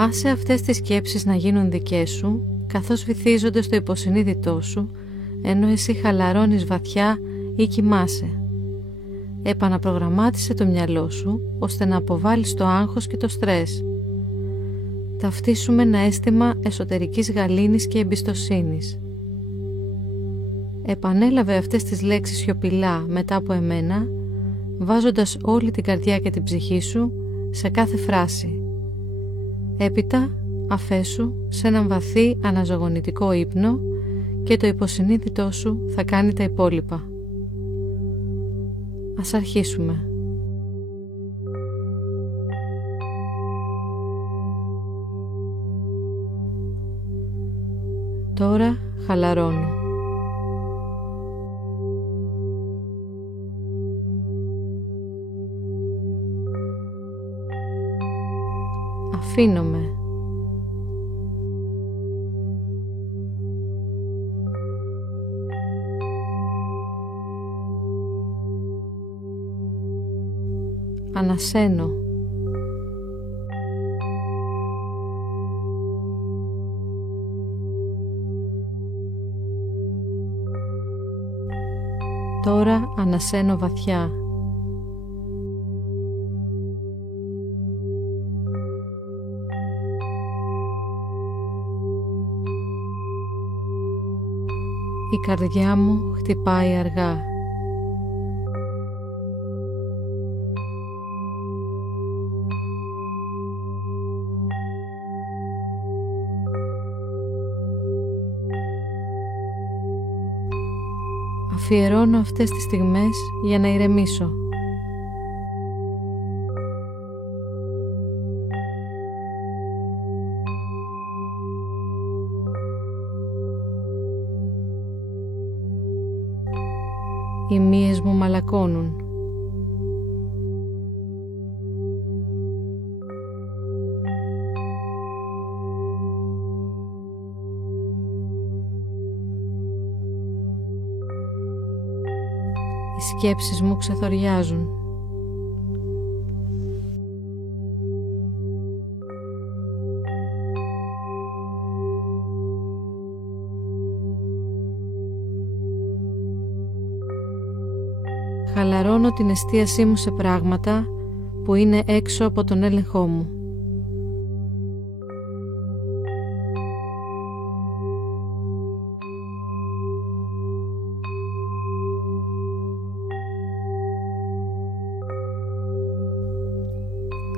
Άσε αυτές τις σκέψεις να γίνουν δικές σου, καθώς βυθίζονται στο υποσυνείδητό σου, ενώ εσύ χαλαρώνεις βαθιά ή κοιμάσαι. Επαναπρογραμμάτισε το μυαλό σου, ώστε να αποβάλεις το άγχος και το στρες. Ταυτίσουμε ένα αίσθημα εσωτερικής γαλήνης και εμπιστοσύνης. Επανέλαβε αυτές τις λέξεις σιωπηλά μετά από εμένα, βάζοντας όλη την καρδιά και την ψυχή σου σε κάθε φράση. Έπειτα αφέσου σε έναν βαθύ αναζωογονητικό ύπνο και το υποσυνείδητό σου θα κάνει τα υπόλοιπα. Ας αρχίσουμε. Τώρα χαλαρώνω. Αφήνομαι. Ανασένω. Τώρα ανασένω βαθιά. Η καρδιά μου χτυπάει αργά. Αφιερώνω αυτές τις στιγμές για να ηρεμήσω. Οι μύες μου μαλακώνουν. Οι σκέψεις μου ξεθοριάζουν. Χαλαρώνω την εστίασή μου σε πράγματα που είναι έξω από τον έλεγχό μου.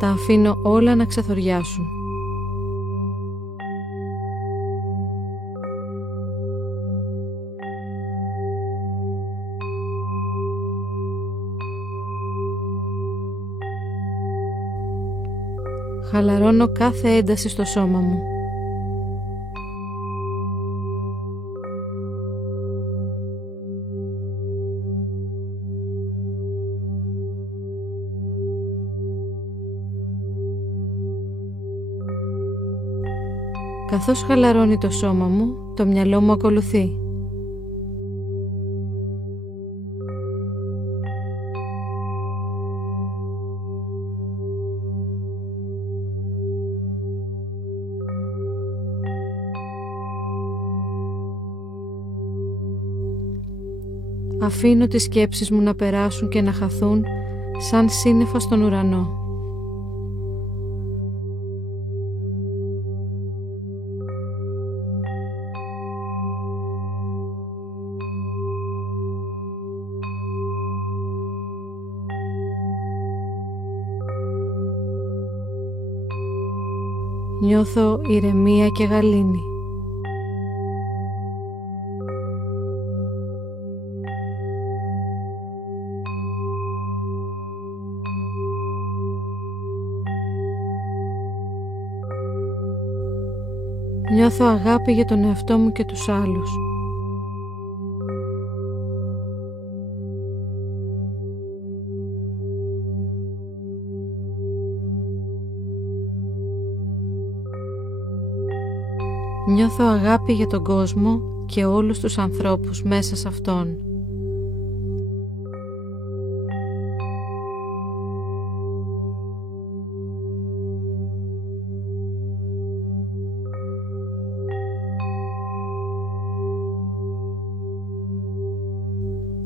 Τα αφήνω όλα να ξεθοριάσουν. Χαλαρώνω κάθε ένταση στο σώμα μου. Καθώς χαλαρώνει το σώμα μου, το μυαλό μου ακολουθεί. Αφήνω τις σκέψεις μου να περάσουν και να χαθούν σαν σύννεφα στον ουρανό. Νιώθω ηρεμία και γαλήνη. Νιώθω αγάπη για τον εαυτό μου και τους άλλους. Νιώθω αγάπη για τον κόσμο και όλους τους ανθρώπους μέσα σε αυτόν.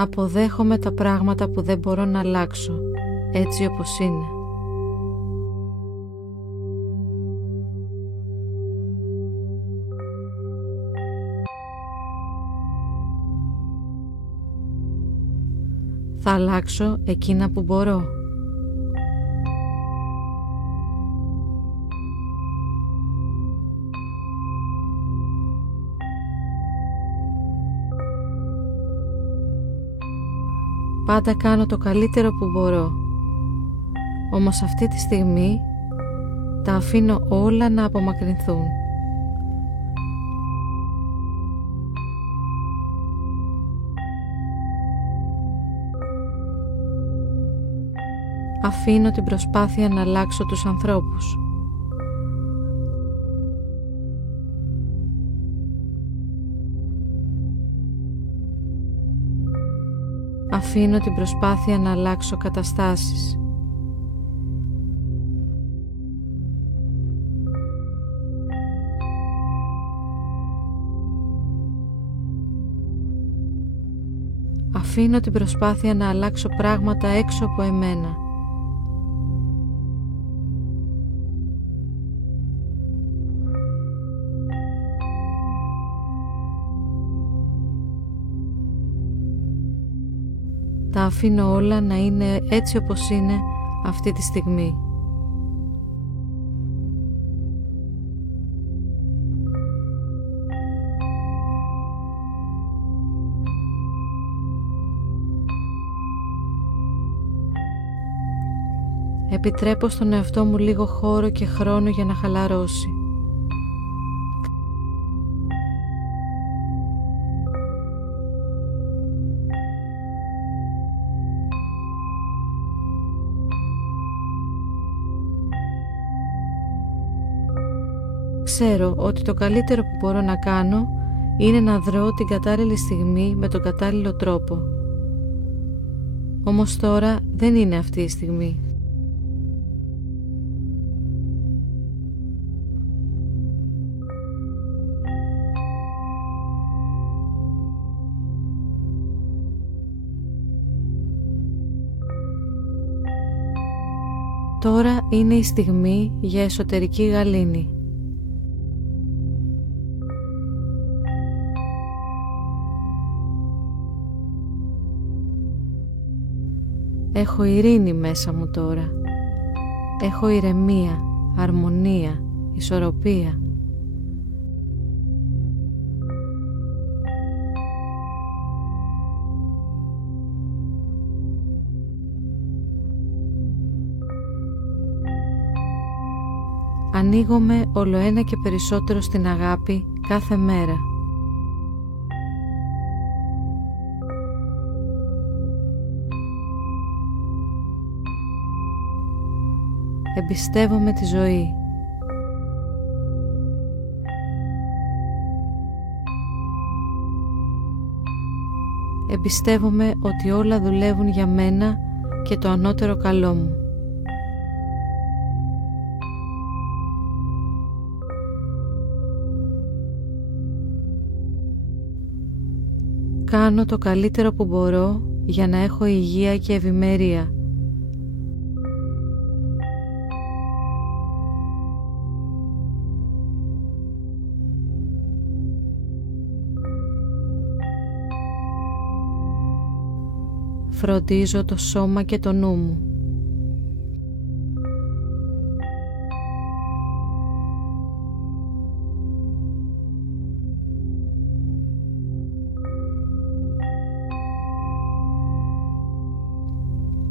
Αποδέχομαι τα πράγματα που δεν μπορώ να αλλάξω, έτσι όπως είναι. Θα αλλάξω εκείνα που μπορώ. Πάντα κάνω το καλύτερο που μπορώ. Όμως αυτή τη στιγμή τα αφήνω όλα να απομακρυνθούν. Αφήνω την προσπάθεια να αλλάξω τους ανθρώπους. Αφήνω την προσπάθεια να αλλάξω καταστάσεις. Αφήνω την προσπάθεια να αλλάξω πράγματα έξω από εμένα. Τα αφήνω όλα να είναι έτσι όπως είναι αυτή τη στιγμή. Επιτρέπω στον εαυτό μου λίγο χώρο και χρόνο για να χαλαρώσει. Ξέρω ότι το καλύτερο που μπορώ να κάνω είναι να δρω την κατάλληλη στιγμή με τον κατάλληλο τρόπο. Όμως τώρα δεν είναι αυτή η στιγμή. Τώρα είναι η στιγμή για εσωτερική γαλήνη. Έχω ειρήνη μέσα μου τώρα. Έχω ηρεμία, αρμονία, ισορροπία. Ανοίγομαι ολοένα και περισσότερο στην αγάπη κάθε μέρα. Εμπιστεύομαι τη ζωή. Εμπιστεύομαι ότι όλα δουλεύουν για μένα και το ανώτερο καλό μου. Κάνω το καλύτερο που μπορώ για να έχω υγεία και ευημερία. Φροντίζω το σώμα και το νου μου.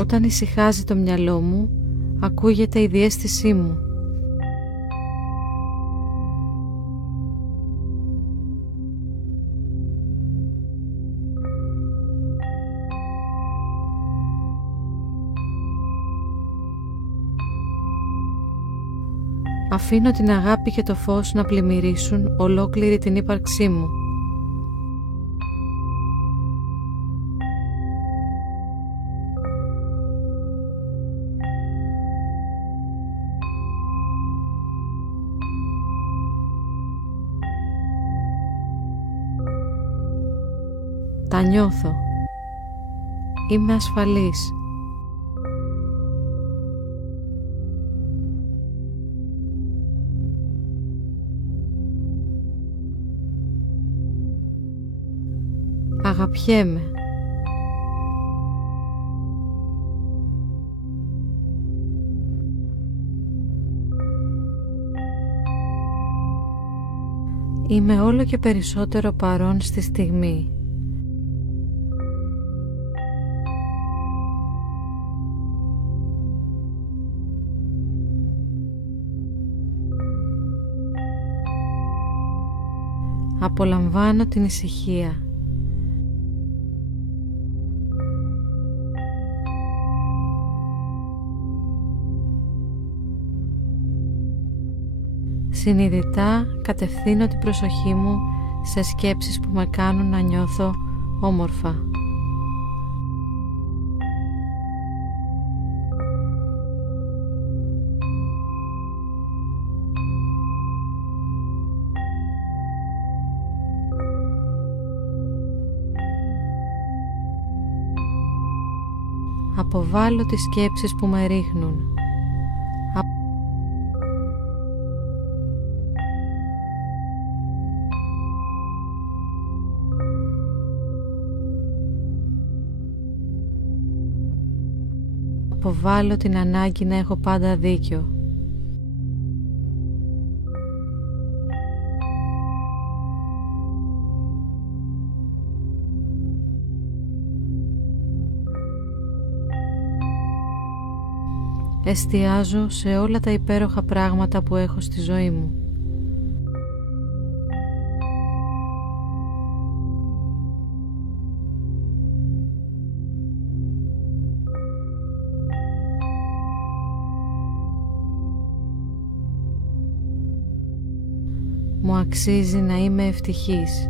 Όταν ησυχάζει το μυαλό μου, ακούγεται η διαίσθησή μου. Αφήνω την αγάπη και το φως να πλημμυρίσουν ολόκληρη την ύπαρξή μου. Τα νιώθω. Είμαι ασφαλής. Αγαπιέμαι. Είμαι όλο και περισσότερο παρόν στη στιγμή. Απολαμβάνω την ησυχία. Συνειδητά κατευθύνω την προσοχή μου σε σκέψεις που με κάνουν να νιώθω όμορφα. Αποβάλλω τις σκέψεις που με ρίχνουν. Αποβάλλω την ανάγκη να έχω πάντα δίκιο. Εστιάζω σε όλα τα υπέροχα πράγματα που έχω στη ζωή μου. Μου αξίζει να είμαι ευτυχής.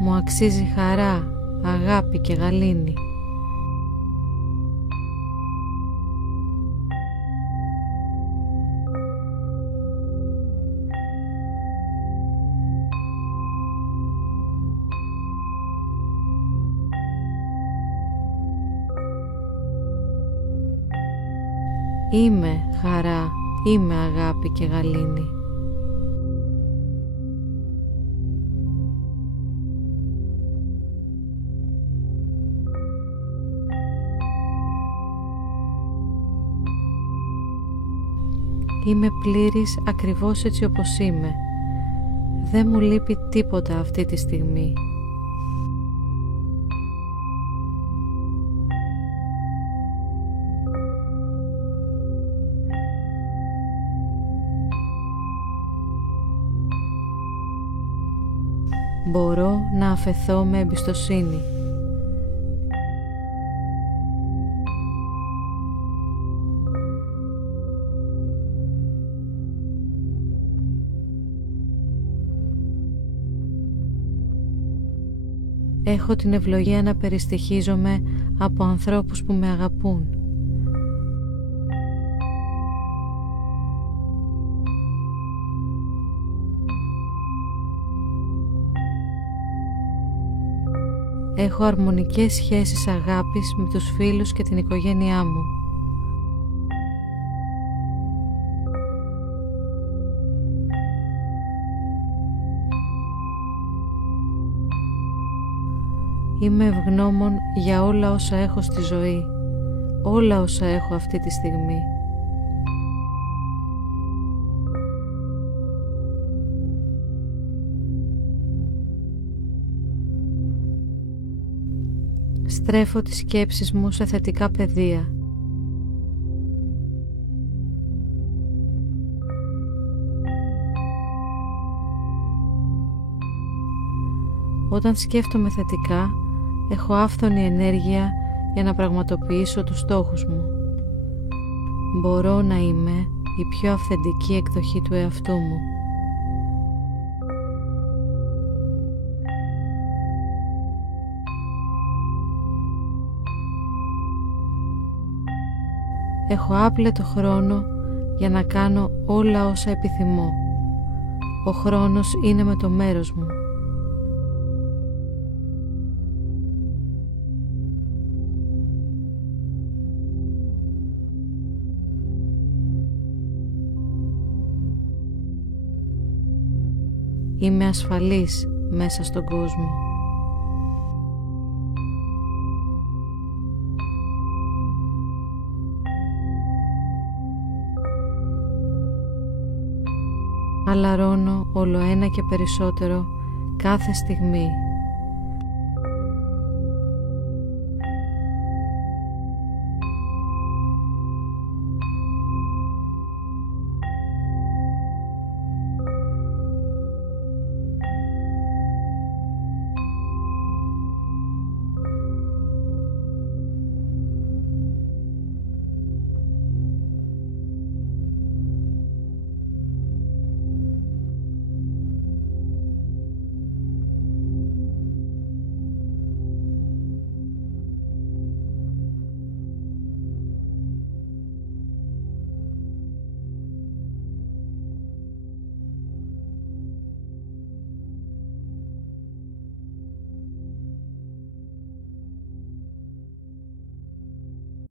Μου αξίζει χαρά, αγάπη και γαλήνη. Είμαι χαρά, είμαι αγάπη και γαλήνη. Είμαι πλήρης ακριβώς έτσι όπως είμαι. Δεν μου λείπει τίποτα αυτή τη στιγμή. Μπορώ να αφεθώ με εμπιστοσύνη. Έχω την ευλογία να περιστοιχίζομαι από ανθρώπους που με αγαπούν. Έχω αρμονικές σχέσεις αγάπης με τους φίλους και την οικογένειά μου. Είμαι ευγνώμων για όλα όσα έχω στη ζωή, όλα όσα έχω αυτή τη στιγμή. Στρέφω τις σκέψεις μου σε θετικά πεδία. Όταν σκέφτομαι θετικά, έχω άφθονη ενέργεια για να πραγματοποιήσω τους στόχους μου. Μπορώ να είμαι η πιο αυθεντική εκδοχή του εαυτού μου. Έχω άπλετο χρόνο για να κάνω όλα όσα επιθυμώ. Ο χρόνος είναι με το μέρος μου. Είμαι ασφαλής μέσα στον κόσμο. Χαλαρώνω όλο ένα και περισσότερο κάθε στιγμή.